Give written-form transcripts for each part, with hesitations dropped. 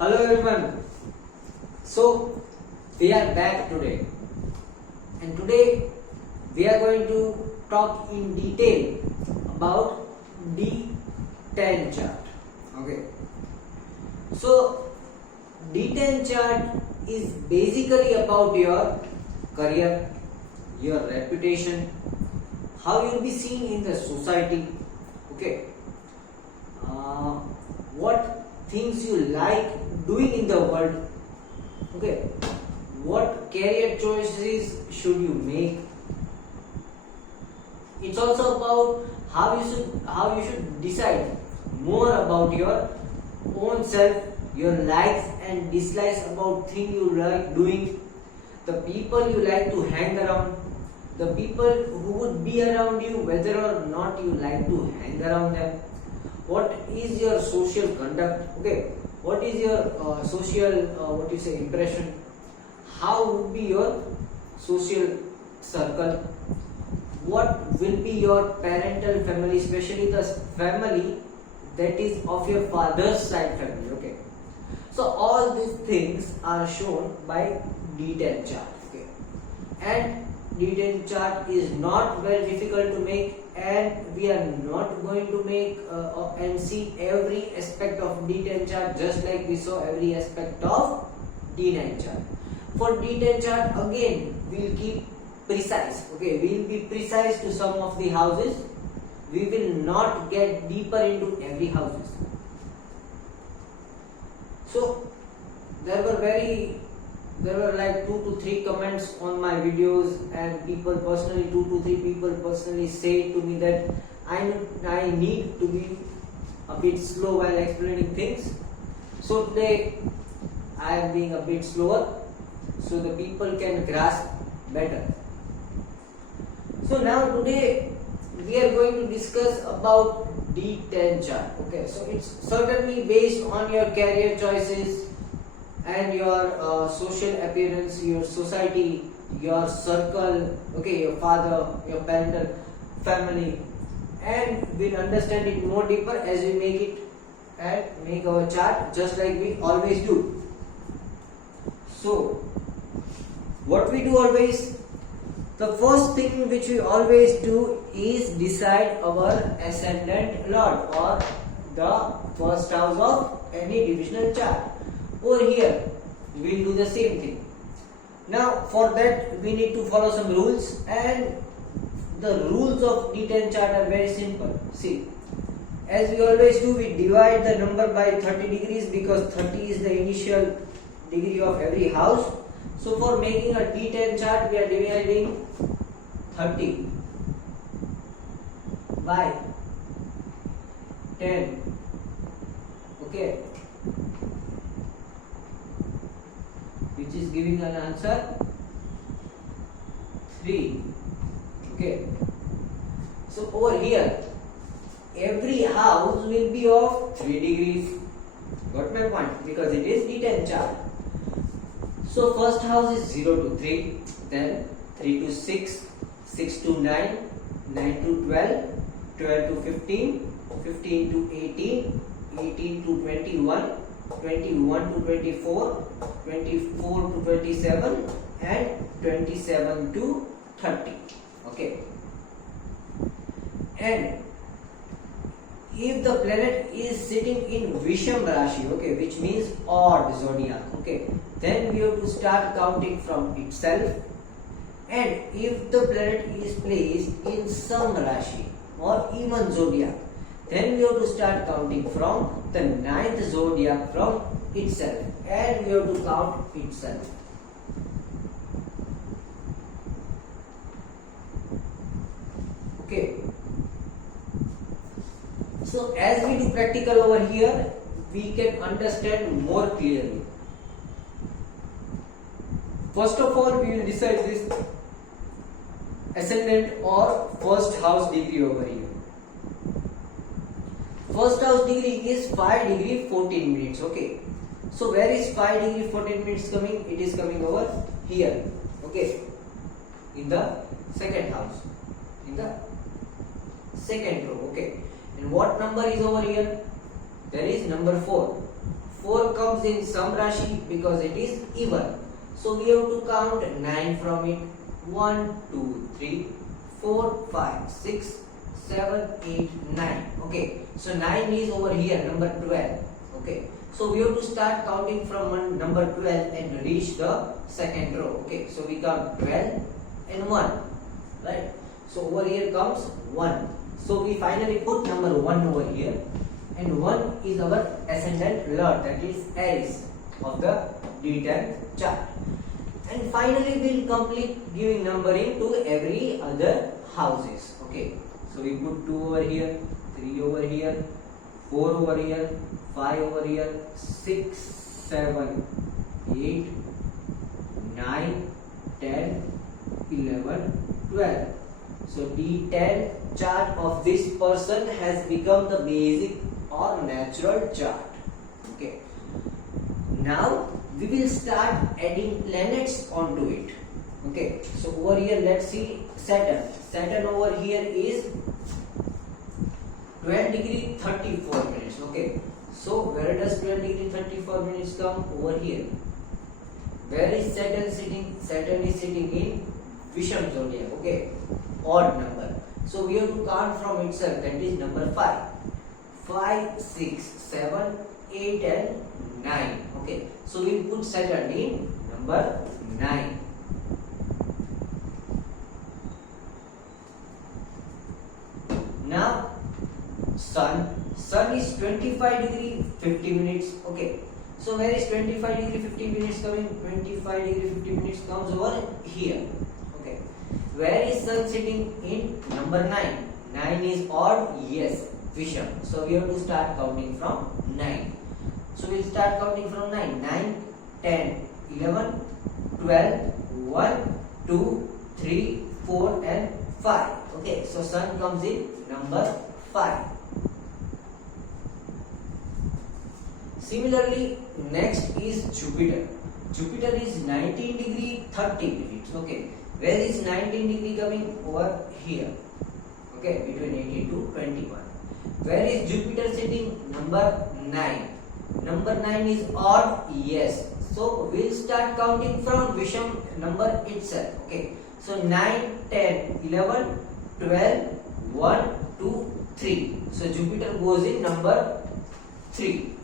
Hello everyone. So we are back today, and today we are going to talk in detail about D10 chart. Okay. So D10 chart is basically about your career, your reputation, how you'll be seen in the society. Okay. What things you like doing in the world. Okay, what career choices should you make. It's also about how you should decide more about your own self, your likes and dislikes, about things you like doing, the people you like to hang around, the people who would be around you whether or not you like to hang around them. What is your social conduct? Okay, what is your social impression? How would be your social circle? What will be your parental family, especially the family that is of your father's side family? Okay, so all these things are shown by D10 chart. Okay, and D10 chart is not very difficult to make, and we are not going to make and see every aspect of D10 chart just like we saw every aspect of D9 chart. For D10 chart, again we will keep precise. Okay, we will be precise to some of the houses. We will not get deeper into every houses. So there were like 2 to 3 comments on my videos, and 2 to 3 people personally say to me that I need to be a bit slow while explaining things. So today I am being a bit slower so the people can grasp better. So now today we are going to discuss about D10 chart. Okay, so it's certainly based on your career choices and your social appearance, your society, your circle, okay, your father, your parental family, and we'll understand it more deeper as we make it and make our chart just like we always do. So what we do always, the first thing which we always do is decide our ascendant lord, or the first house of any divisional chart. Over here we will do the same thing. Now for that we need to follow some rules, and the rules of D10 chart are very simple. See, as we always do, we divide the number by 30 degrees because 30 is the initial degree of every house. So for making a D10 chart, we are dividing 30 by 10. Okay, which is giving an answer 3. Okay, so over here every house will be of 3 degrees. Got my point? Because it is D10 chart. So first house is 0 to 3, then 3 to 6, 6 to 9, 9 to 12, 12 to 15, 15 to 18, 18 to 21, 21 to 24, 24 to 27, and 27 to 30. Okay, and if the planet is sitting in Visham Rashi, okay, which means odd zodiac, okay, then we have to start counting from itself. And if the planet is placed in Sam Rashi or even zodiac, then we have to start counting from the 9th zodiac from itself, and we have to count itself. Okay, so as we do practical over here, we can understand more clearly. First of all, we will decide this ascendant or first house degree over here. First house degree is 5 degree 14 minutes. Okay, so where is 5 degree 14 minutes coming? It is coming over here. Okay, in the second house, in the second row. Okay, and what number is over here? There is number 4. 4 comes in some Rashi because it is even. So we have to count 9 from it. 1, 2, 3, 4, 5, 6, 7, 8, 9. Okay. So 9 is over here, number 12. Okay. So we have to start counting from number 12 and reach the second row. Okay. So we count 12 and 1. Right. So over here comes 1. So we finally put number 1 over here. And 1 is our ascendant lord, that is Aries of the D10 chart. And finally we'll complete giving numbering to every other houses. Okay. So we put 2 over here, 3 over here, 4 over here, 5 over here, 6, 7, 8, 9, 10, 11, 12. So D10 chart of this person has become the basic or natural chart. Okay. Now we will start adding planets onto it. Okay. So over here let's see Saturn. Saturn over here is 12 degree 34 minutes. Okay. So where does 12 degree 34 minutes come? Over here. Where is Saturn sitting? Saturn is sitting in Visham zodiac. Okay. Odd number. So we have to count from itself, that is number 5. 5, 6, 7, 8 and 9. Okay. So we will put Saturn in number 9. Now Sun. Sun is 25 degree 50 minutes. Okay. So where is 25 degree 50 minutes coming? 25 degree 50 minutes comes over here. Okay. Where is Sun sitting? In number 9. 9 is odd? Yes. Visham. So we have to start counting from 9. So we'll start counting from 9. 9, 10, 11, 12, 1, 2, 3, 4 and 5. Okay. So Sun comes in number 5. Similarly, next is Jupiter. Jupiter is 19 degree 30 minutes. Okay. Where is 19 degree coming? Over here. Okay. Between 18 to 21. Where is Jupiter sitting? Number 9. Number 9 is odd? Yes. So we'll start counting from Visham number itself. Okay. So 9, 10, 11, 12, 1, 2, 3. So Jupiter goes in number 3.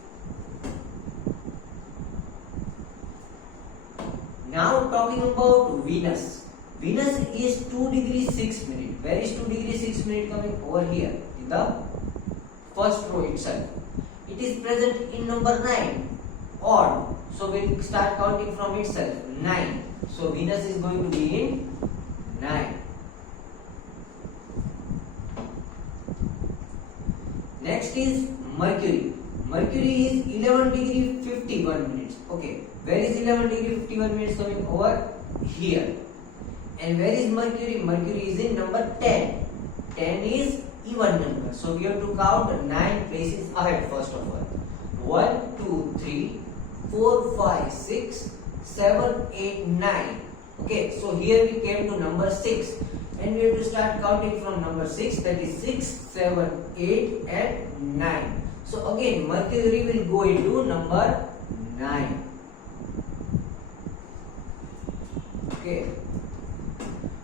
Now talking about Venus. Venus is 2 degree 6 minutes. Where is 2 degree 6 minutes coming? Over here in the first row itself. It is present in number 9. Odd. So we'll start counting from itself. 9. So Venus is going to be in 9. Next is Mercury. Mercury is 11 degree 51 minutes. Okay. Where is 11 degree 51 minutes coming? Over here. And where is Mercury? Mercury is in number 10. 10 is even number. So we have to count 9 places ahead first of all. 1, 2, 3, 4, 5, 6, 7, 8, 9. Okay. So here we came to number 6. And we have to start counting from number 6. That is 6, 7, 8 and 9. So again Mercury will go into number 9. Okay.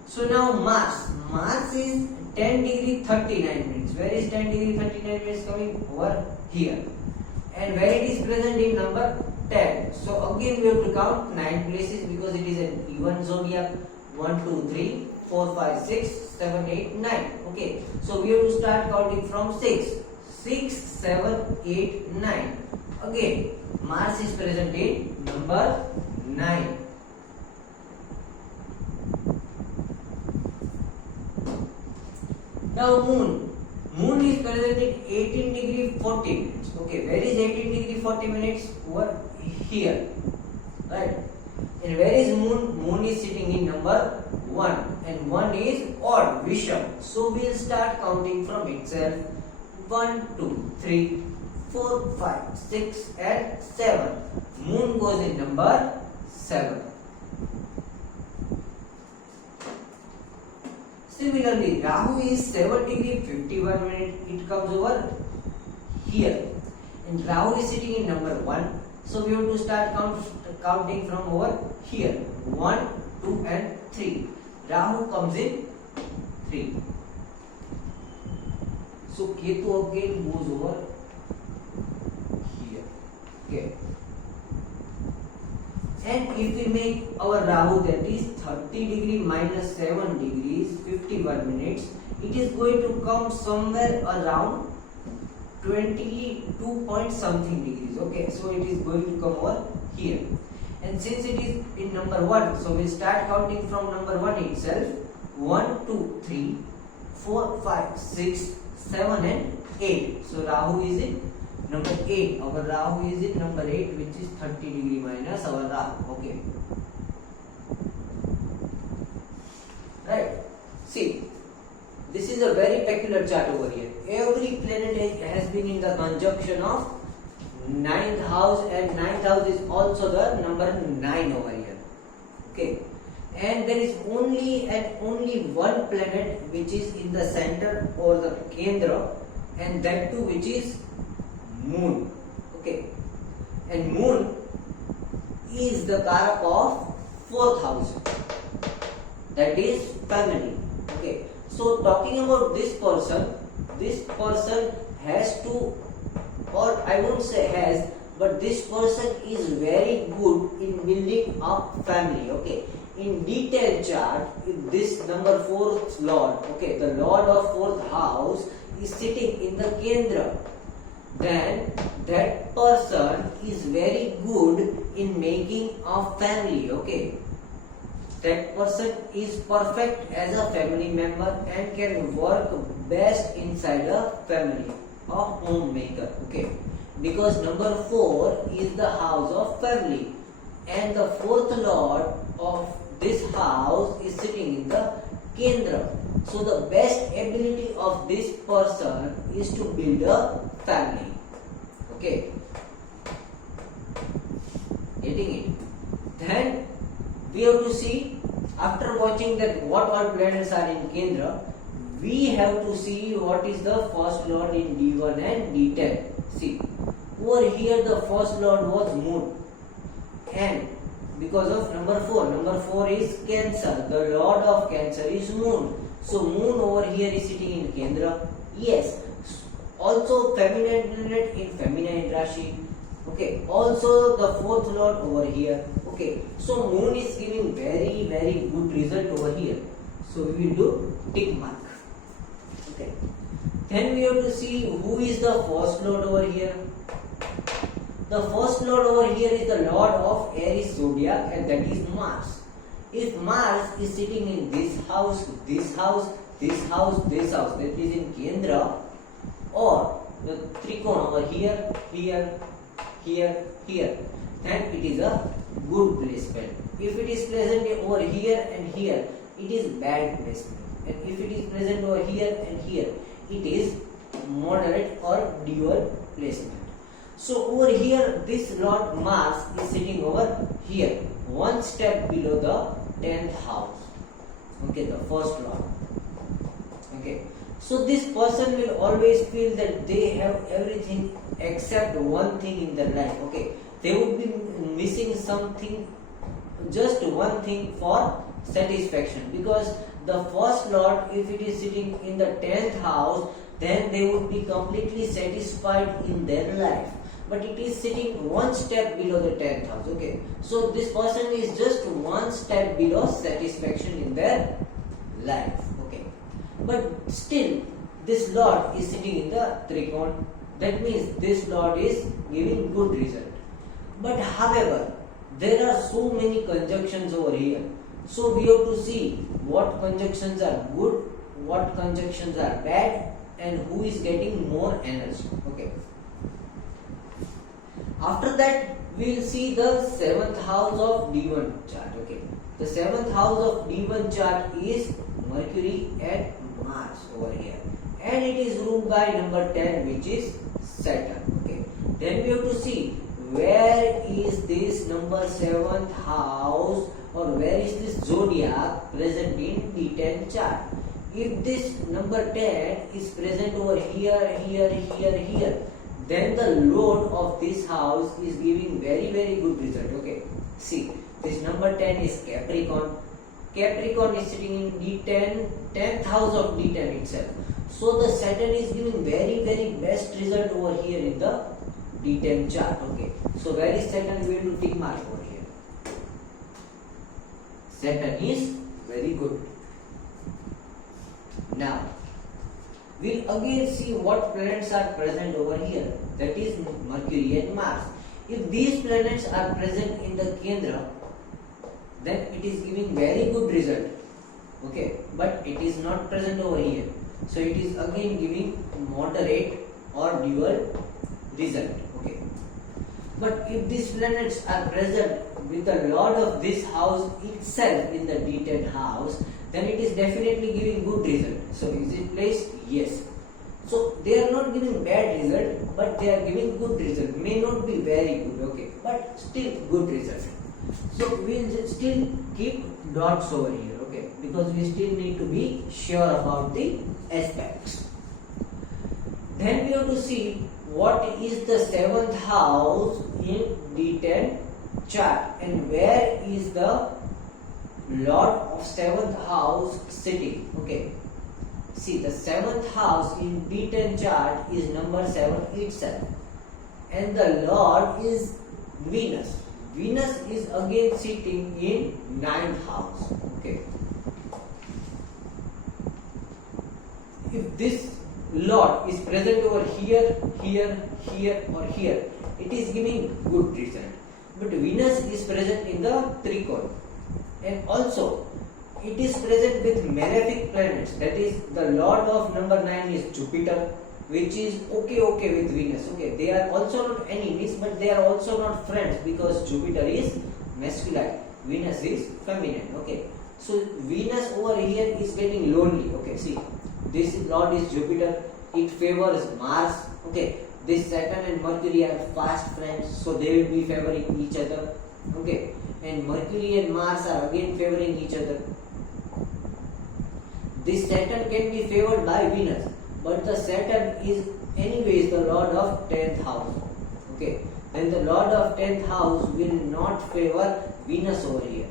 So now Mars. Mars is 10 degree 39 minutes. Where is 10 degree 39 minutes coming? Over here. And where it is present in number 10. So again we have to count 9 places because it is an even zodiac. 1, 2, 3, 4, 5, 6, 7, 8, 9. Okay. So we have to start counting from 6. 6, 7, 8, 9. Again Mars is present in number 9. Now Moon. Moon is present in 18 degree 40 minutes. Okay, where is 18 degree 40 minutes? Over here. Right. And where is Moon? Moon is sitting in number 1. And 1 is odd, Visham. So we will start counting from itself. 1, 2, 3, 4, 5, 6 and 7. Moon goes in number 7. Similarly, Rahu is 7 degree 51 minutes. It comes over here. and Rahu is sitting in number 1. So we have to start counting from over here. 1, 2 and 3. Rahu comes in 3. So Ketu again goes over here. Okay. And if we make our Rahu, that is 30 degree minus 7 degrees 51 minutes, it is going to come somewhere around 22 point something degrees. Okay, so it is going to come over here. And since it is in number 1, so we start counting from number 1 itself. 1, 2, 3, 4, 5, 6, 7 and 8. So Rahu is in number 8. Our Rahu is in number 8, which is 30 degree minus our Rahu. Okay. Right. See, this is a very peculiar chart over here. Every planet has been in the conjunction of 9th house, and 9th house is also the number 9 over here. Okay. And there is only one planet which is in the center or the Kendra, and that too which is Moon. Okay. And Moon is the Karak of 4th house, that is family. Okay. So talking about this person has to, or I won't say has, but this person is very good in building up family. Okay. In detailed chart, if this number 4th lord, okay, the lord of 4th house is sitting in the Kendra, then that person is very good in making a family. Okay. That person is perfect as a family member and can work best inside a family, a homemaker. Okay. Because number 4 is the house of family, and the 4th lord of this house is sitting in the Kendra. So the best ability of this person is to build a family. Okay. Getting it? Then we have to see, after watching that what all planets are in Kendra, we have to see what is the first lord in D1 and D10. See, over here the first lord was Moon, and because of number 4 is Cancer, the lord of Cancer is Moon. So Moon over here is sitting in Kendra. Yes, also feminine planet in feminine Rashi. Okay, also the 4th lord over here. Okay, so Moon is giving very good result over here. So we will do tick mark. Okay, then we have to see who is the first lord over here. The first lord over here is the lord of Aries zodiac, and that is Mars. If Mars is sitting in this house, this house, this house, this house, that is in Kendra, or the trikon over here, here, then it is a good placement. If it is present over here and here, it is bad placement. And if it is present over here and here, it is moderate or dual placement. So over here, this Lord Mars is sitting over here, one step below the 10th house. Okay, the first Lord. Okay, so this person will always feel that they have everything except one thing in their life. Okay, they would be missing something, just one thing for satisfaction, because the first Lord, if it is sitting in the 10th house, then they would be completely satisfied in their life. But it is sitting one step below the 10th house. Okay, so this person is just one step below satisfaction in their life. Okay, but still this Lord is sitting in the Trikon. That means this Lord is giving good result. But however, there are so many conjunctions over here. So we have to see what conjunctions are good, what conjunctions are bad, and who is getting more energy. Okay. After that, we will see the 7th house of D1 chart. Okay, the 7th house of D1 chart is Mercury and Mars over here, and it is ruled by number 10, which is Saturn. Okay, then we have to see where is this number 7th house, or where is this zodiac present in D10 chart. If this number 10 is present over here, then the lord of this house is giving very good result. Okay, see, this number 10 is Capricorn. Capricorn is sitting in D10, 10th house of D10 itself. So the Saturn is giving very best result over here in the D10 chart. Okay, so where is Saturn? We will do tick mark over here. Saturn is very good. Now we'll again see what planets are present over here. That is Mercury and Mars. If these planets are present in the Kendra, then it is giving very good result. Okay, but it is not present over here. So it is again giving moderate or dual result. Okay, but if these planets are present with the lord of this house itself in the D10 house, then it is definitely giving good result. So is it placed? Yes. So they are not giving bad result, but they are giving good result. May not be very good, okay, but still good result. So we will still keep dots over here, okay, because we still need to be sure about the aspects. Then we have to see what is the 7th house in D10 chart and where is the lord of 7th house sitting. Okay, see, the 7th house in D10 chart is number 7 itself, and the lord is Venus. Venus is again sitting in 9th house. Okay, if this lord is present over here, here, or here, it is giving good result. But Venus is present in the Trikona, and also it is present with malefic planets. That is, the lord of number 9 is Jupiter, which is okay with Venus. Okay, they are also not enemies, but they are also not friends, because Jupiter is masculine, Venus is feminine. Okay, so Venus over here is getting lonely. Okay, see, this lord is Jupiter, it favors Mars. Okay, this Saturn and Mercury are fast friends, so they will be favoring each other. Okay, and Mercury and Mars are again favoring each other. This Saturn can be favored by Venus, but the Saturn is anyways the lord of 10th house. Okay, then the lord of 10th house will not favor Venus over here.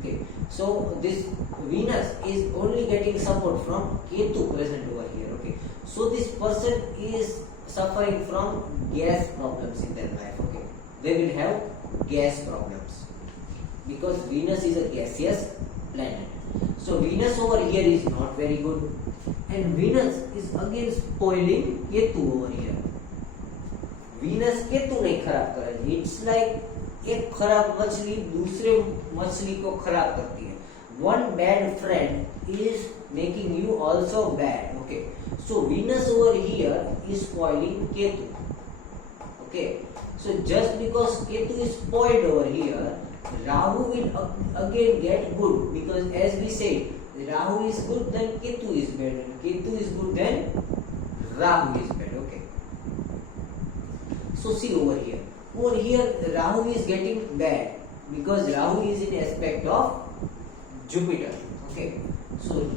Okay, so this Venus is only getting support from Ketu present over here. Okay, so this person is suffering from gas problems in their life. Okay, they will have gas problems because Venus is a gaseous planet. So Venus over here is not very good, and Venus is again spoiling Ketu over here. Venus Ketu नहीं खराब करेगी. It's like एक खराब मछली दूसरे मछली को खराब करती है. One bad friend is making you also bad. Okay, so Venus over here is spoiling Ketu. Okay, so just because Ketu is spoiled over here, Rahu will again get good, because as we said, Rahu is good, then Ketu is bad, and Ketu is good, then Rahu is bad. Okay, so see over here Rahu is getting bad because Rahu is in aspect of Jupiter. Okay, so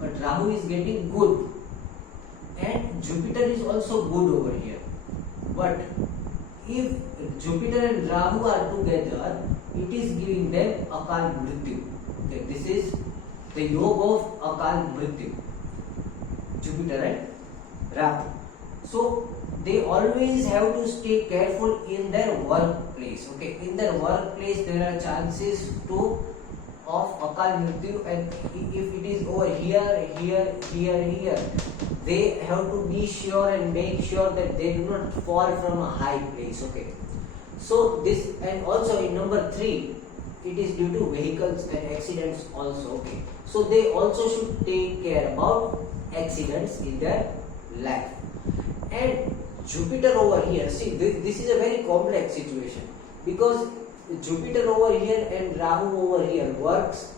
but Rahu is getting good, and Jupiter is also good over here. But if Jupiter and Rahu are together, it is giving them Akal Mrityu. Okay, this is the yoga of Akal Mrityu, Jupiter and Rahu. So they always have to stay careful in their workplace. Okay, in their workplace there are chances of Akal Mrityu, and if it is over here, they have to be sure and make sure that they do not fall from a high place. Okay, so this, and also in number 3, it is due to vehicles and accidents also. Okay, so they also should take care about accidents in their life. And Jupiter over here, see, this is a very complex situation, because Jupiter over here and Rahu over here works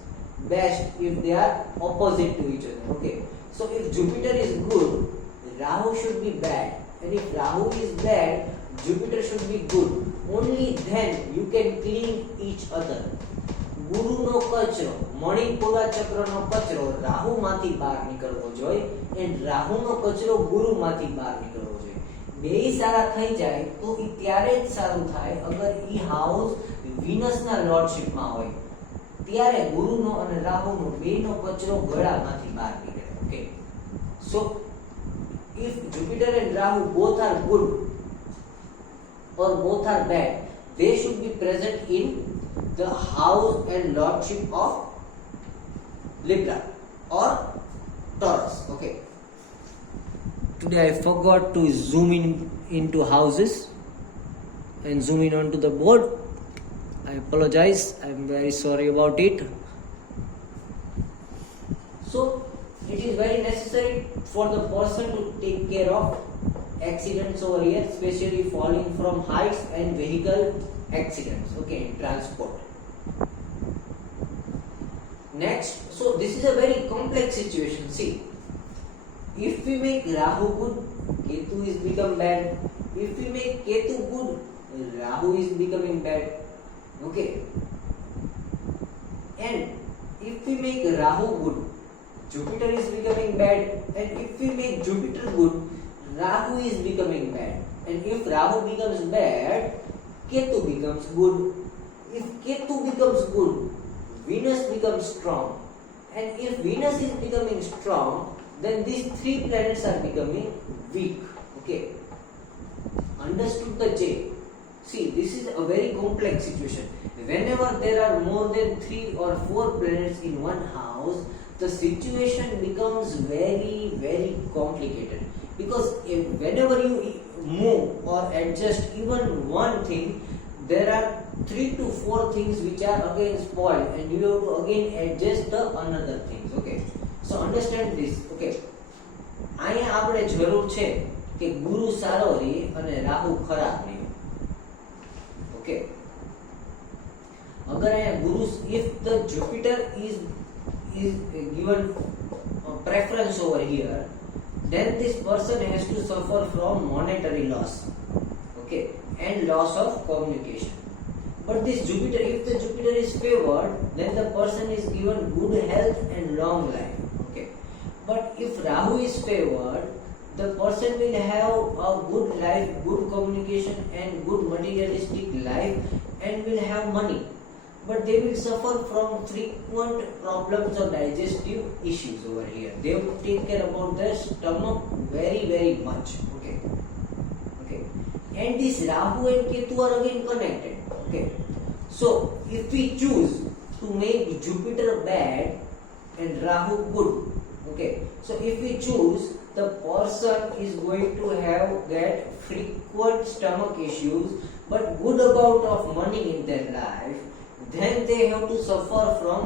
best if they are opposite to each other. Okay, so if Jupiter is good, Rahu should be bad, and if Rahu is bad, Jupiter should be good. Only then you can clean each other. ગુરુનો કચરો, મણિપુરા ચક્રનો કચરો રાહુમાંથી બહાર નીકળવો જોઈએ, અને રાહુનો કચરો ગુરુમાંથી બહાર નીકળવો જોઈએ. બે સારા થઈ જાય તો એ ત્યારે જ સારું થાય અગર ઈ હાઉસ વિનસના લોર્ડશિપમાં હોય, ત્યારે ગુરુનો અને રાહુનો બેનો કચરો ગળામાંથી બહાર નીકળે. Okay, so if Jupiter and Rahu both are good or both are bad, they should be present in the house and lordship of Libra or Taurus. Okay, today I forgot to zoom in into houses and zoom in onto the board. I apologize, I'm very sorry about it. So it is very necessary for the person to take care of accidents over here, especially falling from heights and vehicle accidents, okay, in transport. Next, so this is a very complex situation. See, if we make Rahu good, Ketu is become bad. If we make Ketu good, Rahu is becoming bad. Okay, and if we make Rahu good, Jupiter is becoming bad, and if we make Jupiter good, Rahu is becoming bad. And if Rahu becomes bad, Ketu becomes good. If Ketu becomes good, Venus becomes strong. And if Venus is becoming strong, then these three planets are becoming weak. Okay, understood the J? See, this is a very complex situation. Whenever there are more than 3 or 4 planets in one house, the situation becomes very, very complicated. Because whenever you move or adjust even one thing, there are 3 to 4 things which are again spoiled, and you have to again adjust the another things. Okay, so understand this. Okay, અહીંયા આપણે જરૂર છે કે ગુરુ સારો રહે અને રાહુ ખરાબ રહે. Okay, अगर गुरु, if the Jupiter is given preference over here, then this person has to suffer from monetary loss, okay, and loss of communication. But this Jupiter, if the Jupiter is favored, then the person is given good health and long life. Okay, but if Rahu is favored, the person will have a good life, good communication, and good materialistic life, and will have money. But they will suffer from frequent problems of digestive issues over here. They will take care about their stomach very, very much. Okay, okay, and this Rahu and Ketu are again connected. Okay, so if we choose to make Jupiter bad and Rahu good, okay, so if we choose, the person is going to get frequent stomach issues but good amount of money in their life, then they have to suffer from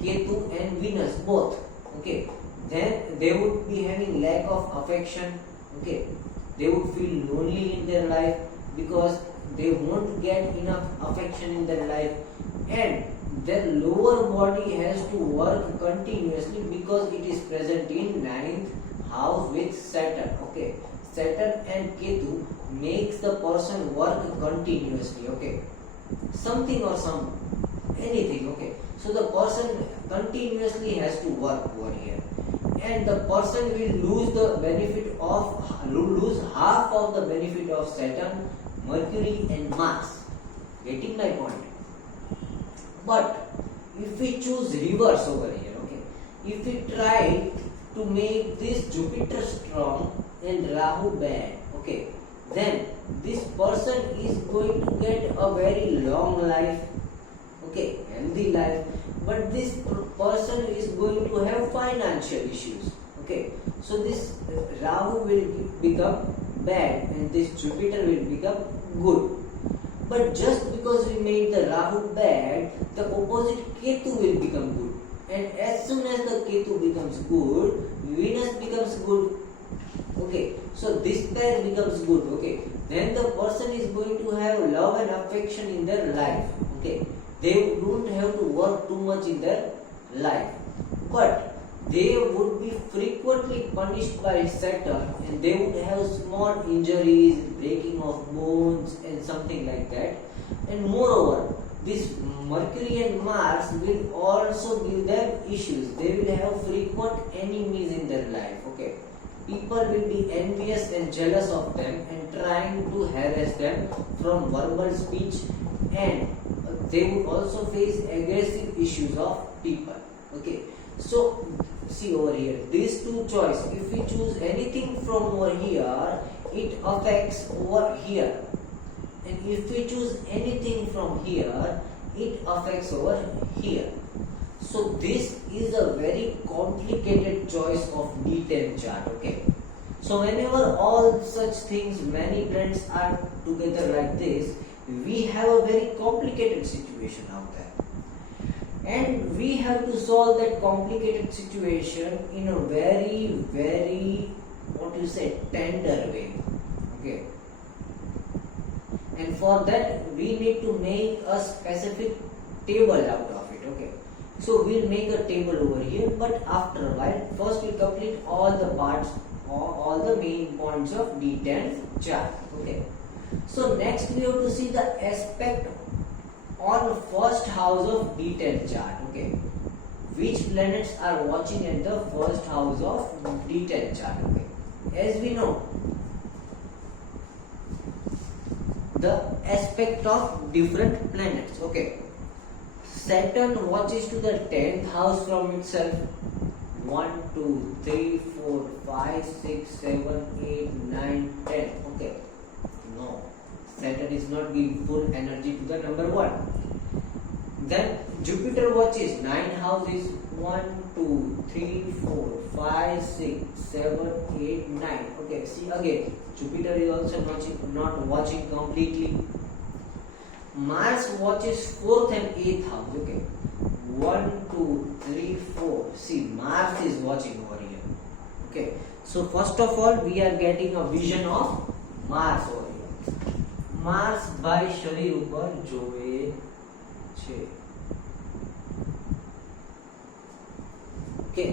Ketu and Venus both. Okay, then they would be having lack of affection. Okay, they would feel lonely in their life because they won't get enough affection in their life, and their lower body has to work continuously because it is present in 9th house with Saturn. Okay, Saturn and Ketu makes the person work continuously. Okay, something or anything. Okay, so the person continuously has to work over here, and the person will lose half of the benefit of Saturn, Mercury and Mars. Getting my point? But if we choose reverse over here, okay, if we try to make this Jupiter strong and Rahu bad, okay, then this person is going to get a very long life, okay, healthy life, but this person is going to have financial issues. Okay, so this Rahu will become bad and this Jupiter will become good. But just because we made the Rahu bad, the opposite Ketu will become good. And as soon as the Ketu becomes good, Venus becomes good. Okay, so this pair becomes good. Okay, then the person is going to have love and affection in their life. Okay, they don't have to work too much in their life, but they would be frequently punished by Saturn, and they would have small injuries, breaking of bones and something like that. And moreover, this Mercury and Mars will also give them issues. They will have frequent enemies in their life. Okay, people will be envious and jealous of them and trying to harass them from verbal speech, and they would also face aggressive issues of people. Okay, so see over here, these two choice, if we choose anything from over here, it affects over here, and if we choose anything from here, it affects over here. So this is a very complicated choice of D10 chart. Okay, so whenever all such things, many planets are together like this, we have a very complicated situation out there, and we have to solve that complicated situation in a very what you say, tender way. Okay, and for that we need to make a specific table out of it. Okay, so we'll make a table over here, but after a while, first we'll complete all the parts or all the main points of D10 chart. Okay, so next we have to see the aspect on first house of D10 chart. Okay, which planets are watching at the first house of D10 chart. Okay, as we know, the aspect of different planets. Okay, Saturn watches to the 10th house from itself. 1, 2, 3, 4, 5, 6, 7, 8, 9, 10. Okay, no, Saturn is not giving full energy to the number 1. Then Jupiter watches 9 houses. 1, 2, 3, 4, 5, 6, 7, 8, 9. Okay, see again, Jupiter is also not watching completely. Mars watches 4th and 8th house. Okay, 1, 2, 3, 4. See, Mars is watching over here. Okay, so first of all, we are getting a vision of Mars over here. Mars by શરીર ઉપર જોવે છે. Okay.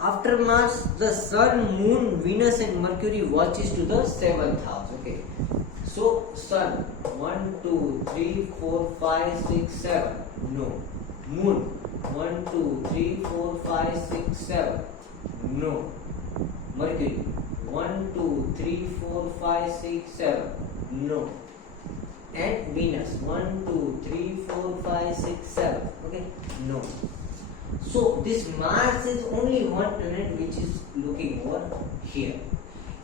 After Mars, the Sun, Moon, Venus and Mercury watches to the 7th house. Okay. So Sun 1, 2, 3, 4, 5, 6, 7. No. Moon 1, 2, 3, 4, 5, 6, 7. No. Mercury 1, 2, 3, 4, 5, 6, 7. No. And Venus 1, 2, 3, 4, 5, 6, 7. Okay. No. So this Mars is only one planet which is looking over here.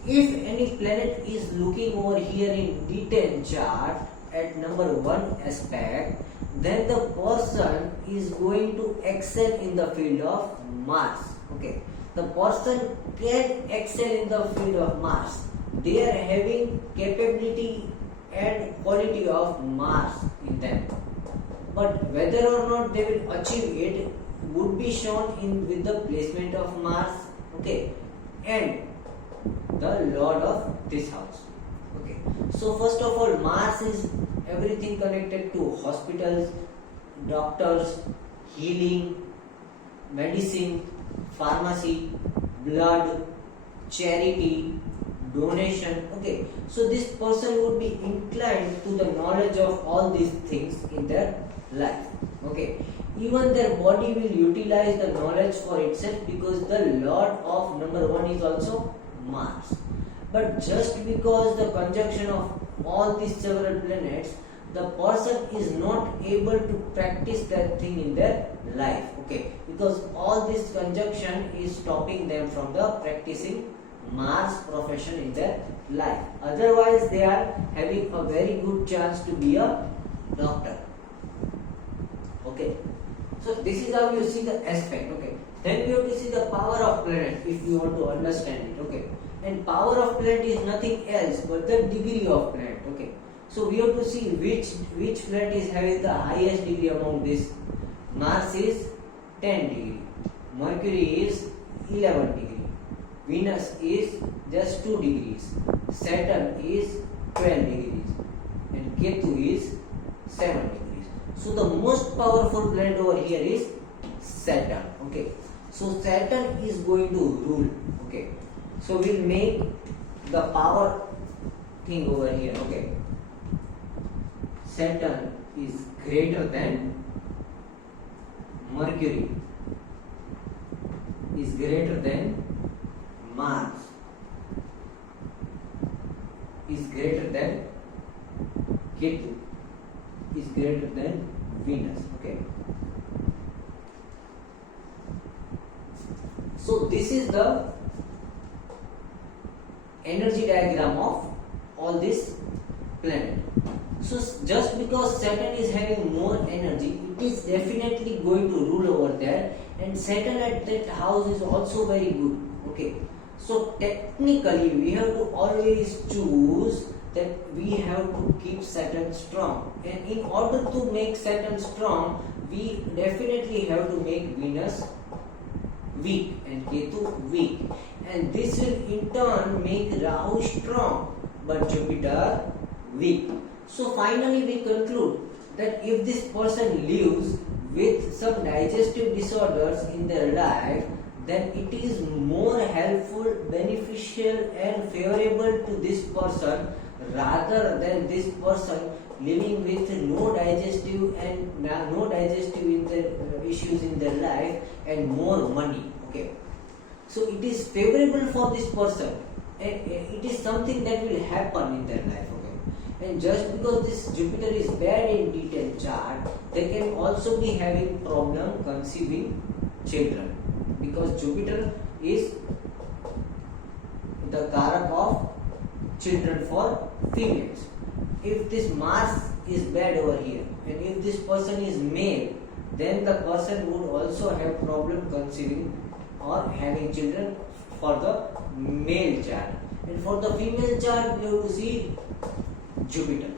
If any planet is looking over here in D10 chart at number 1 aspect, then the person is going to excel in the field of Mars. Okay, the person can excel in the field of Mars. They are having capability and quality of Mars in them, but whether or not they will achieve it would be shown in with the placement of Mars. Okay, and the lord of this house. Okay, so first of all, Mars is everything connected to hospitals, doctors, healing, medicine, pharmacy, blood, charity, donation. Okay, so this person would be inclined to the knowledge of all these things in their life. Okay, even their body will utilize the knowledge for itself, because the lord of number 1 is also Mars. But just because the conjunction of all these several planets, the person is not able to practice that thing in their life. Okay, because all this conjunction is stopping them from the practicing Mars profession in their life. Otherwise, they are having a very good chance to be a doctor. Okay, so this is how you see the aspect. Okay, then we have to see the power of planet if you want to understand it. Okay, and power of planet is nothing else but the degree of planet. Okay, so we have to see which planet is having the highest degree among this. Mars is 10 degree, Mercury is 11 degree, Venus is just 2 degrees, Saturn is 12 degrees, and Ketu is 7 degrees. So the most powerful planet over here is Saturn. Okay, so Saturn is going to rule. Okay, so we'll make the power thing over here. Okay, Saturn is greater than Mercury is greater than Mars is greater than Ketu is greater than Venus. Okay. So this is the energy diagram of all this planet. So just because Saturn is having more energy, it is definitely going to rule over there, and Saturn at that house is also very good. Okay. So technically we have to always choose that we have to keep Saturn strong, and in order to make Saturn strong, we definitely have to make Venus weak and Ketu weak, and this will in turn make Rahu strong but Jupiter weak. So finally we conclude that if this person lives with some digestive disorders in their life, then it is more helpful, beneficial and favorable to this person rather than this person living with no digestive in their issues in their life and more money. Okay, so it is favorable for this person, and it is something that will happen in their life. Okay, and just because this Jupiter is bad in detailed chart, they can also be having problem conceiving children, because Jupiter is the Karak of children for females. If this Mars is bad over here, and if this person is male, then the person would also have problem conceiving or having children for the male chart. And for the female chart, we have to see Jupiter.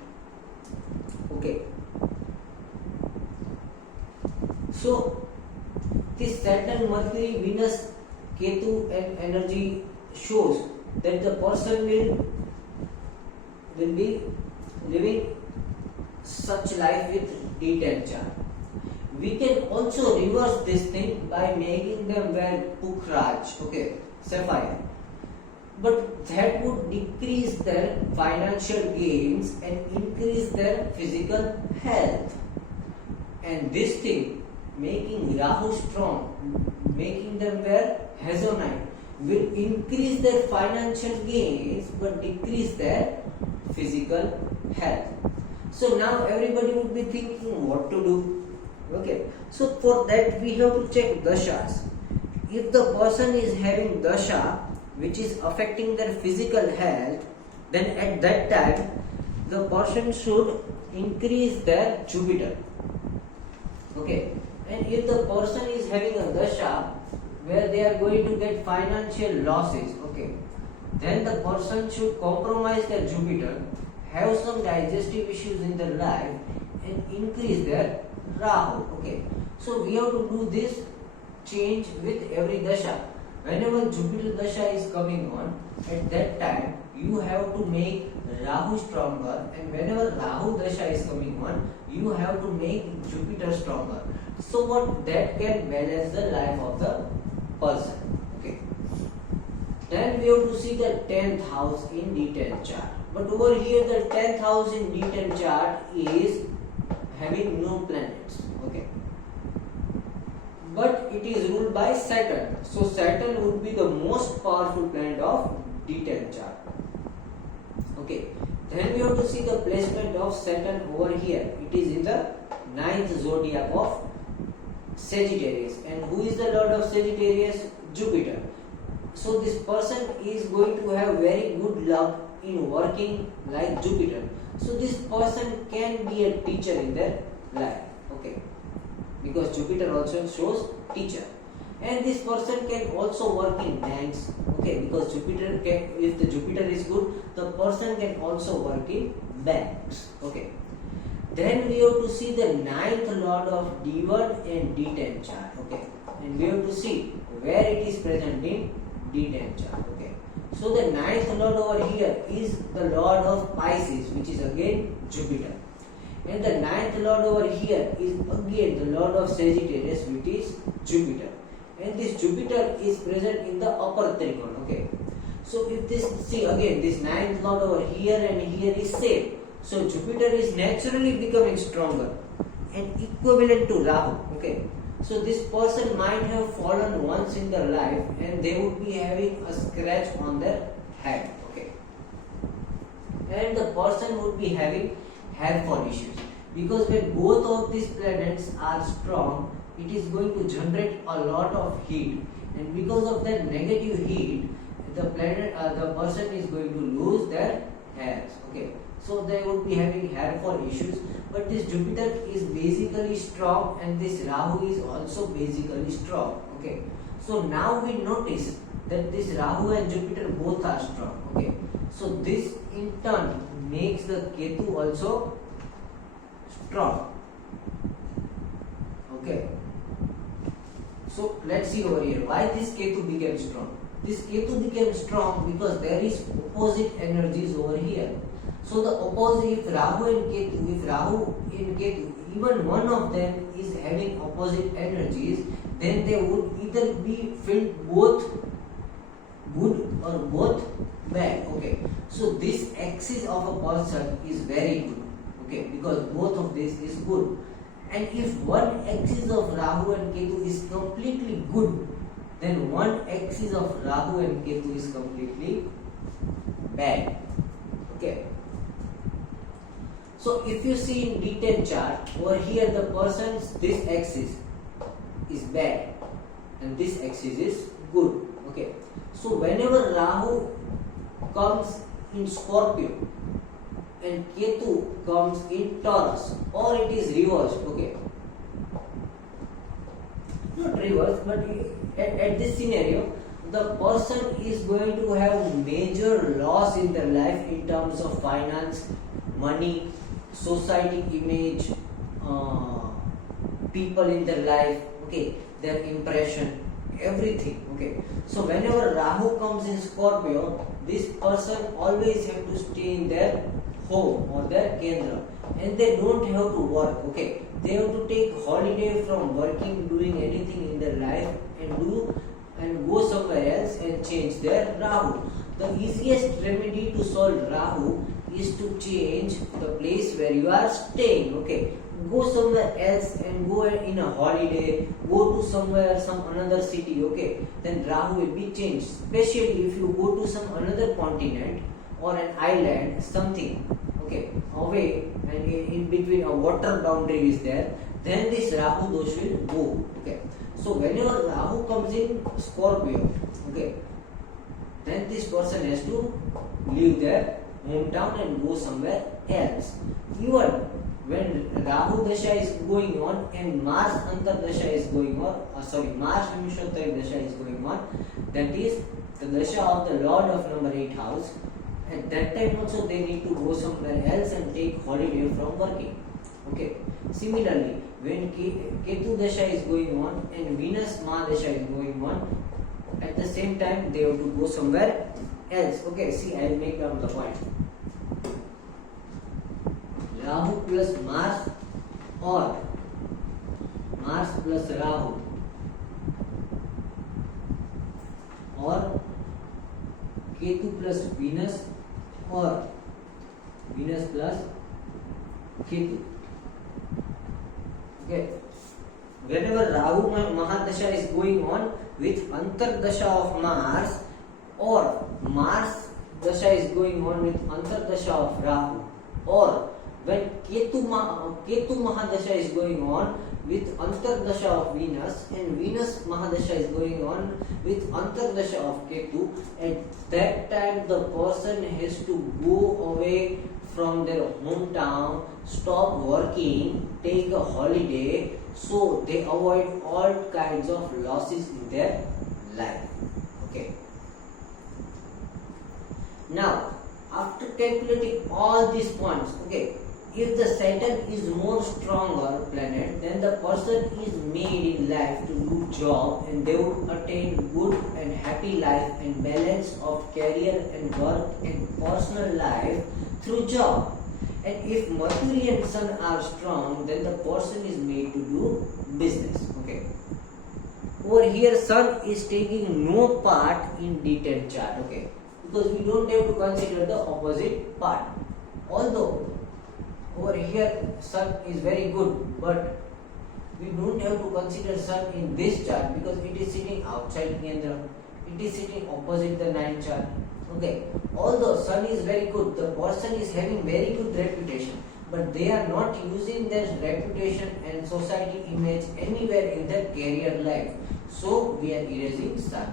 Okay. So this Saturn, Mercury, Venus, Ketu and energy shows that the person will be living such life with D10 chart. We can also reverse this thing by making them wear Pukhraj, okay, sapphire. But that would decrease their financial gains and increase their physical health. And this thing, making Rahu strong, making them wear Hazonite, will increase their financial gains but decrease their physical health. So now everybody would be thinking what to do. Okay, so for that we have to check dashas. If the person is having dasha which is affecting their physical health, then at that time the person should increase their Jupiter. Okay, and if the person is having a dasha where they are going to get financial losses, okay, then the person should compromise their Jupiter, have some digestive issues in their life and increase their Rahu. Okay, so we have to do this change with every dasha. Whenever Jupiter dasha is coming on, at that time you have to make Rahu stronger, and whenever Rahu dasha is coming on, you have to make Jupiter stronger, so what that can balance the life of the person. Okay, then we have to see the 10th house in D10 chart. But over here the 10th house in D10 chart is having no planets. Okay, but it is ruled by Saturn. So Saturn would be the most powerful planet of D10 chart. Okay, then we have to see the placement of Saturn over here. It is in the 9th zodiac of Sagittarius. And who is the lord of Sagittarius? Jupiter. So this person is going to have very good luck in working like Jupiter. So this person can be a teacher in their life. Okay, because Jupiter also shows teacher. And this person can also work in banks. Okay, because Jupiter can, if the Jupiter is good, the person can also work in banks. Okay, then we have to see the 9th lord of D1 and D10 chart. Okay, and we have to see where it is present in D10 chart. Okay, so the 9th lord over here is the lord of Pisces, which is again Jupiter, and the 9th lord over here is again the lord of Sagittarius, which is Jupiter, and this Jupiter is present in the upper trigon. Okay, so if this, see again, this 9th lord over here and here is same, so Jupiter is naturally becoming stronger and equivalent to Rahu. Okay, So this person might have fallen once in their life and they would be having a scratch on their head. Okay. And the person would be having hair fall issues. Because when both of these planets are strong, it is going to generate a lot of heat. And because of that negative heat, the person is going to lose their hairs. Okay. So they would be having hair fall issues. But this Jupiter is basically strong and this Rahu is also basically strong. Okay. So now we notice that this Rahu and Jupiter both are strong. Okay. So this in turn makes the Ketu also strong. Okay. So let's see over here why this Ketu became strong. This Ketu became strong because there is opposite energies over here. So the opposite, if Rahu and Ketu, even one of them is having opposite energies, then they would either be filled both good or both bad. Okay. So this axis of a person is very good. Okay, because both of this is good. And if one axis of Rahu and Ketu is completely good, then one axis of Rahu and Ketu is completely bad. Okay. So if you see in detailed chart, over here the person's this axis is bad and this axis is good. Okay. So whenever Rahu comes in Scorpio and Ketu comes in Taurus, or it is reversed, okay. Not reversed, but at this scenario, the person is going to have major loss in their life in terms of finance, money, society image, people in their life, okay, their impression, everything. Okay. So whenever Rahu comes in Scorpio, this person always have to stay in their home or their kendra, and they don't have to work. Okay. They have to take holiday from working, doing anything in their life, and go somewhere else and change their Rahu. The easiest remedy to solve Rahu is to change the place where you are staying. Okay. Go somewhere else and go in a holiday, go to some another city. Okay. Then Rahu will be changed. Especially if you go to some another continent or an island, something, okay, away, and in between a water boundary is there, then this Rahu dosh will go. Okay. So whenever Rahu comes in Scorpio, okay, then this person has to leave their hometown and go somewhere else. Even when Rahu Dasha is going on and Mars Antar Dasha is going on, Mars Vimshottari Dasha is going on, that is the Dasha of the Lord of number 8 house. At that time also they need to go somewhere else and take holiday from working. Okay. Similarly, when Ketu Dasha is going on and Venus Mahadasha is going on, at the same time they have to go somewhere else. Okay, see, I will make down the point. Rahu plus Mars or Mars plus Rahu or Ketu plus Venus or Venus plus Ketu. Okay. Whenever Rahu Mahadasha is going on with Antar Dasha of Mars or Mars Dasha is going on with Antar Dasha of Rahu, or when Ketu Mahadasha is going on with Antar Dasha of Venus and Venus Mahadasha is going on with Antar Dasha of Ketu, at that time the person has to go away from their hometown, stop working, take a holiday, so they avoid all kinds of losses in their life. Okay. Now, after calculating all these points, okay, if the Saturn is more stronger planet, then the person is made in life to do job and they would attain good and happy life and balance of career and work and personal life through job. And if Mercury and Sun are strong, then the person is made to do business. Okay. Over here, Sun is taking no part in detailed chart. Okay. Because we don't have to consider the opposite part. Although over here Sun is very good, but we don't have to consider Sun in this chart because it is sitting outside Kendra. It is sitting opposite the 9 chart. Okay. Although Sun is very good, the person is having very good reputation, but they are not using their reputation and society image anywhere in their career life. So we are erasing Sun.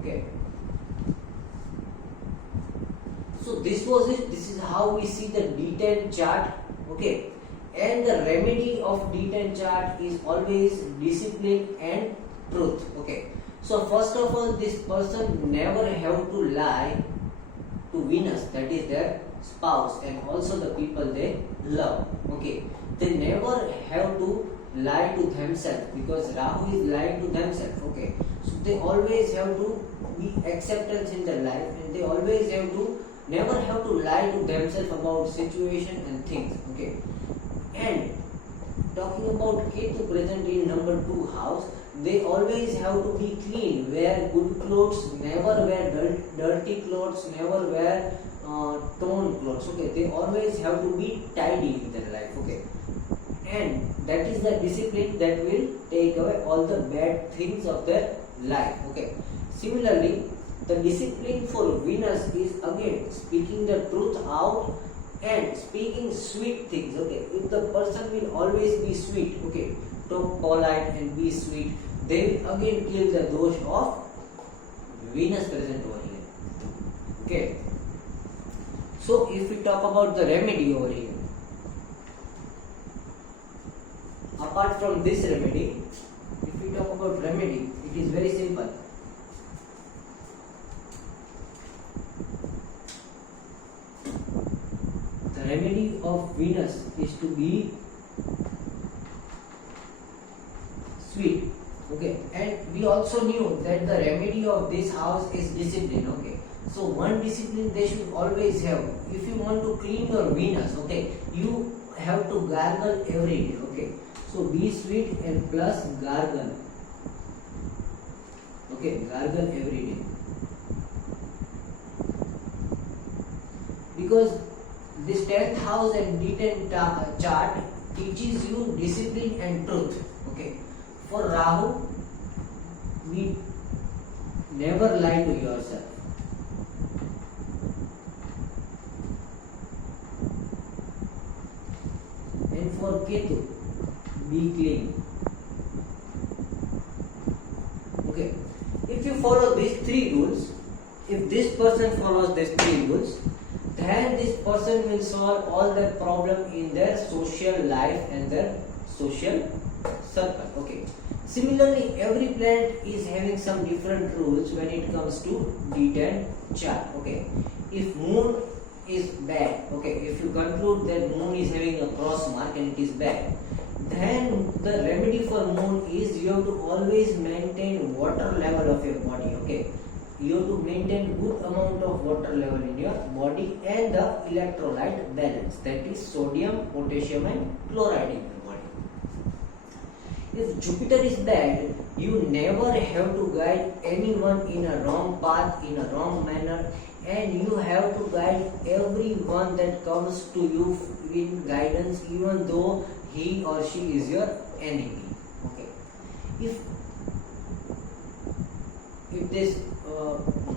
Okay. So this was it. This is how we see the D10 chart. Okay. And the remedy of D10 chart is always discipline and truth. Okay. So first of all, this person never have to lie to Venus, that is their spouse, and also the people they love. Okay. They never have to lie to themselves because Rahu is lying to themselves. Okay. So they always have to be acceptance in their life, and they always have to never have to lie to themselves about situation and things. Okay. And talking about Ketu present in number 2 house, they always have to be clean, wear good clothes, never wear dirty clothes, never wear torn clothes. Okay, they always have to be tidy in their life. Okay, and that is the discipline that will take away all the bad things of their life. Okay, similarly, the discipline for Venus is again speaking the truth out and speaking sweet things. Okay, if the person will always be sweet, okay, talk polite and be sweet, they will again kill the dosh of Venus present over here. Okay, so if we talk about the remedy over here, apart from this remedy, if we talk about remedy, it is very simple. The remedy of Venus is to be sweet. Okay, and we also knew that the remedy of this house is discipline. Okay, so one discipline they should always have. If you want to clean your Venus, okay, you have to gargle every day. Okay, so be sweet and plus gargle. Okay, gargle every day, because this 10th house and D10 chart teaches you discipline and truth. Okay, for Rahu, we never lie to yourself. And for Ketu, be clean. Okay, if you follow these 3 rules, if this person follows these 3 rules, then this person will solve all their problem in their social life and their social circle. Okay. Similarly, every planet is having some different rules when it comes to D10 chart. Okay. If Moon is bad, okay, if you conclude that Moon is having a cross mark and it is bad, then the remedy for Moon is you have to always maintain water level of your body. Okay. You have to maintain good amount of water level in your body and the electrolyte balance, that is sodium, potassium and chloride in your body. If Jupiter is bad, you never have to guide anyone in a wrong path, in a wrong manner, and you have to guide everyone that comes to you in guidance, even though he or she is your enemy. Okay. If this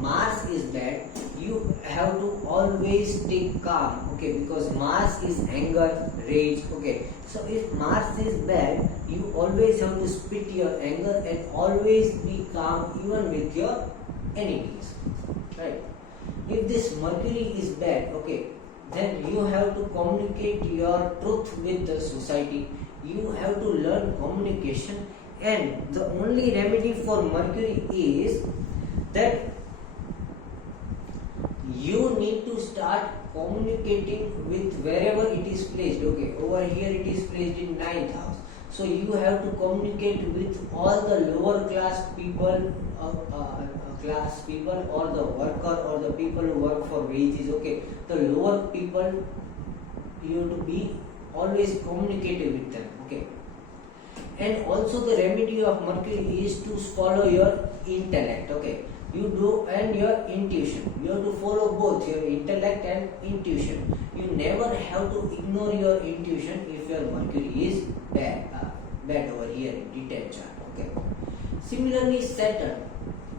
Mars is bad, you have to always stay calm. Okay, because Mars is anger, rage. Okay, so if Mars is bad, you always have to spit your anger and always be calm even with your enemies, right? If this Mercury is bad, okay, then you have to communicate your truth with the society. You have to learn communication, and the only remedy for Mercury is that you need to start communicating with wherever it is placed. Okay, over here it is placed in 9th house, so you have to communicate with all the lower class people, or the worker or the people who work for wages. Okay, the lower people, you have to be always communicative with them. Okay, and also the remedy of Mercury is to follow your intellect. Okay, you do, and your intuition. You have to follow both your intellect and intuition. You never have to ignore your intuition if your Mercury is bad, bad over here in D10 chart. Okay. Similarly, Saturn.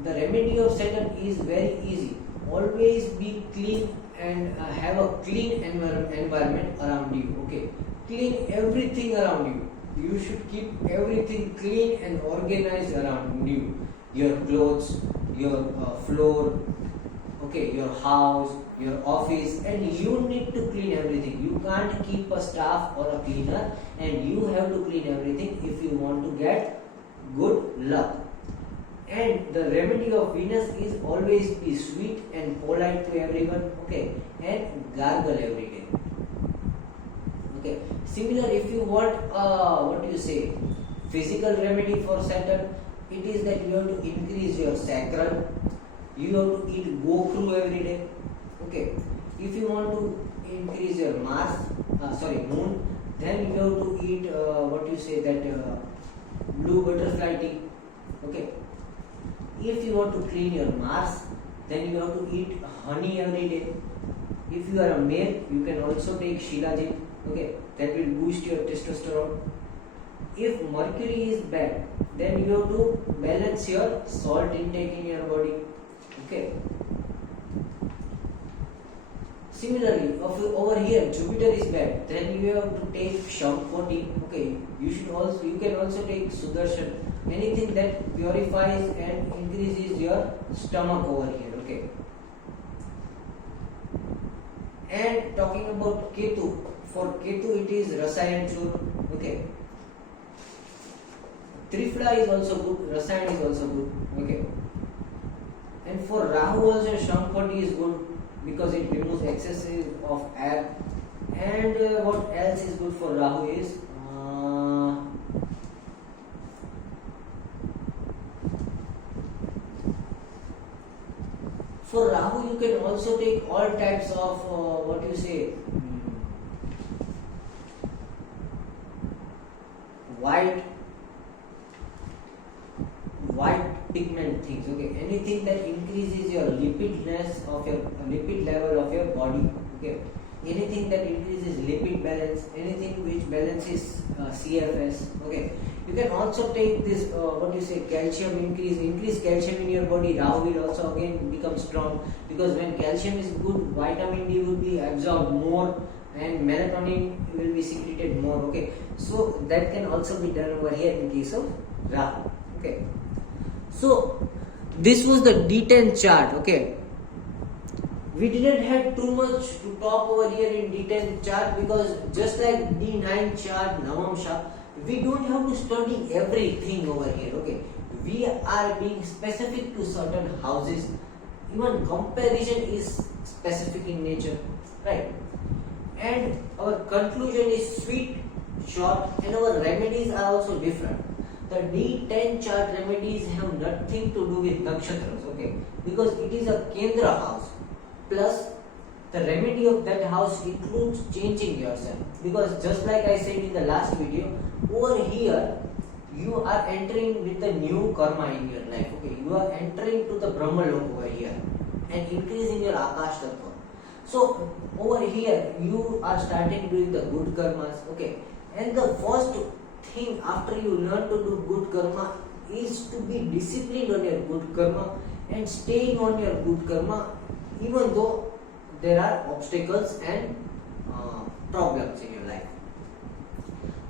The remedy of Saturn is very easy. Always be clean and have a clean environment around you. Okay. Clean everything around you. You should keep everything clean and organized around you. Your clothes, your floor, okay, your house, your office, and you need to clean everything. You can't keep a staff or a cleaner, and you have to clean everything if you want to get good luck. And the remedy of Venus is always be sweet and polite to everyone, okay, and gargle every day. Okay. Similar, if you want what do you say, physical remedy for Saturn, it is that you have to increase your sacral. You have to eat gokru every day. Okay. If you want to increase your moon, then you have to eat what you say that blue butterfly tea. Okay. If you want to clean your Mars, then you have to eat honey every day. If you are a male, you can also take Shilajit. Okay, that will boost your testosterone. If Mercury is bad, then you have to balance your salt intake in your body. Okay. Similarly, over here Jupiter is bad, then you have to take Shampoti. Okay, you can also take Sudarshan. Anything that purifies and increases your stomach over here. Okay. And talking about Ketu, for Ketu it is Rasayan Chur. Okay. Trifla is also good, Rasayan is also good. Okay. And for Rahu also Shampoti is good because it removes excesses of air. And what else is good for Rahu is for Rahu you can also take all types of what you say white pigment things. Okay, anything that increases your lipidness of your lipid level of your body. Okay, anything that increases lipid balance, anything which balances CFS. Okay, you can also take this what you say calcium, increase calcium in your body. Rahu will also again become strong because when calcium is good, vitamin D will be absorbed more and melatonin will be secreted more. Okay, so that can also be done over here in case of Rahu. Okay, so this was the D10 chart. Okay, we didn't have too much to talk over here in D10 chart because just like D9 chart, Navamsha, we don't have to study everything over here. Okay, we are being specific to certain houses. Even comparison is specific in nature, right? And our conclusion is sweet, short, and our remedies are also different. The D10 chart remedies have nothing to do with nakshatras, okay? Because it is a Kendra house. Plus, the remedy of that house includes changing yourself. Because just like I said in the last video, over here, you are entering with a new karma in your life, okay? You are entering to the Brahmalok over here and increasing your Akash Tattva. So, over here, you are starting doing the good karmas, okay? And the first thing after you learn to do good karma is to be disciplined on your good karma and staying on your good karma even though there are obstacles and problems in your life.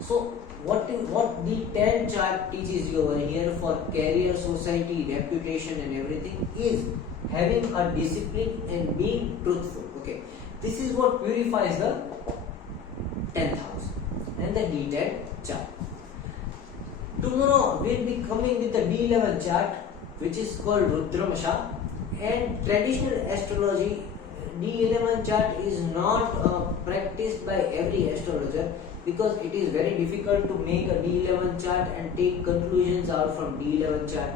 So what the 10 chart teaches you over here for career, society, reputation and everything is having a discipline and being truthful. Okay, this is what purifies the 10th house and the D10 chart. Tomorrow we'll be coming with the D11 chart which is called Rudramasha, and traditional astrology D11 chart is not practiced by every astrologer because it is very difficult to make a D11 chart and take conclusions out from D11 chart,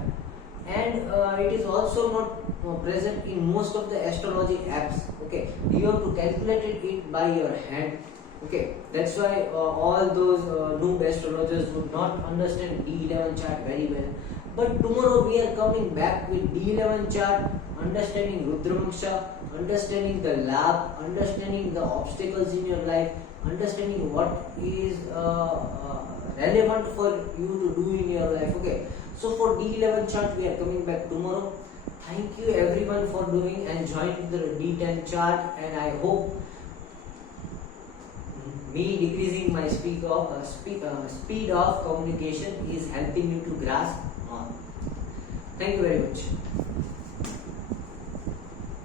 and it is also not present in most of the astrology apps. Okay, you have to calculate it by your hand. Okay, that's why all those noob astrologers would not understand D11 chart very well. But tomorrow we are coming back with D11 chart, understanding Rudramasha, understanding the lab, understanding the obstacles in your life, understanding what is relevant for you to do in your life. Okay, so for D11 chart we are coming back tomorrow. Thank you everyone for doing and joining the D10 chart, and I hope me decreasing my speed of communication is helping you to grasp on. Thank you very much.